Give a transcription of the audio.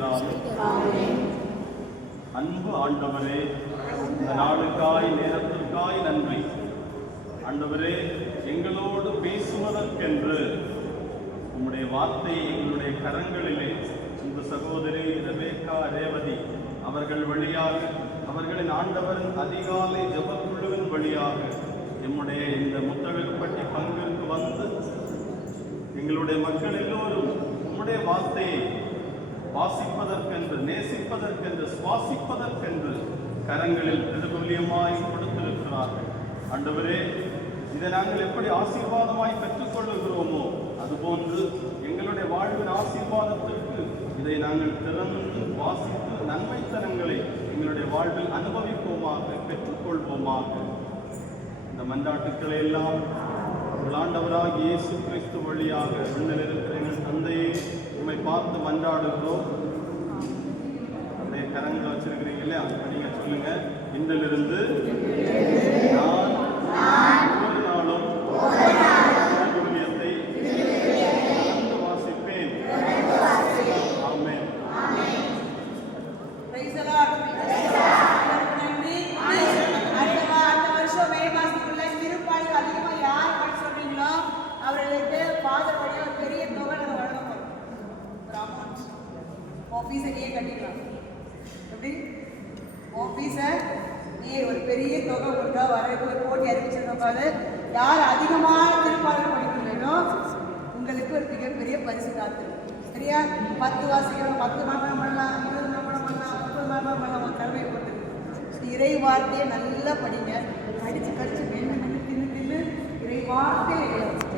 செய்ததால். அன்பு ஆண்டவரே, இந்த நாளுக்காய் நேரத்திற்காய் நன்றி. ஆண்டவரே, எங்களோடு பேசுவதற்கென்று உம்முடைய வார்த்தையை எங்களுடைய கரங்களிலே இந்த சகோதரி ரெபேக்கா ரேவதி அவர்கள் வழியாக, அவர்களின் ஆண்டவரின் அதிகாலை ஜெபக்குழுவின் வழியாக எம்முடைய இந்த முத்தழகுப்பட்டி பங்கிற்கு வந்து எங்களுடைய மக்கள் எல்லோரும் உம்முடைய வார்த்தையை வாசிப்பதற்கென்று, நேசிப்பதற்கென்று, சுவாசிப்பதற்கென்று கரங்களில் திருதுல்லியமாய் கொடுத்திருக்கிறார்கள். ஆண்டவரே, இதை நாங்கள் எப்படி ஆசீர்வாதமாய் பெற்றுக்கொள்ளுகிறோமோ அதுபோன்று எங்களுடைய வாழ்வின் ஆசீர்வாதத்திற்கு இதை நாங்கள் திறந்து வாசித்து நன்மைத்தனங்களை எங்களுடைய வாழ்வில் அனுபவிப்போமாக, பெற்றுக்கொள்வோமாக. இந்த மன்றாட்டுக்களை எல்லாம் ஆண்டவராக இயேசு கிறிஸ்து வழியாக விண்ணில் இருக்கிற எங்கள் தந்தையை உண்மை பார்த்து மன்றாடுகிறோம். அப்படியே கரங்களை வச்சிருக்கிறீங்க இல்லையா? நீங்க சொல்லுங்க, இன்றிலிருந்து நான் ஒவ்வொரு நாளும் ஊழியத்தை வாசிப்பேன். ஆமென். அவர்களுக்கு ஃபாதர் வழியாக ஒரு பெரிய தொகை நம்ம வழங்க போகிறோம். ஒரு அமௌண்ட் ஆஃபீஸை நீயே கட்டிக்கலாம். எப்படி ஆஃபீஸை நீ ஒரு பெரிய தொகை கொடுத்தா வரதுக்கு ஒரு போட்டி அறிவிச்சிருக்காரு. யார் அதிகமான திருப்பாடல் படிக்கிறீங்களோ உங்களுக்கு ஒரு மிகப்பெரிய பரிசு காத்திருக்கு. சரியா? 10 வாசிக்கிறோம், 10 மரணம் பண்ணலாம், 20 மரணம் பண்ணலாம், 30 மரணம் பண்ணலாம். கடமை போட்டு இறை வார்த்தையை நல்லா படிங்க. அடிச்சு கடிச்சு தின்னு இறை வார்த்தை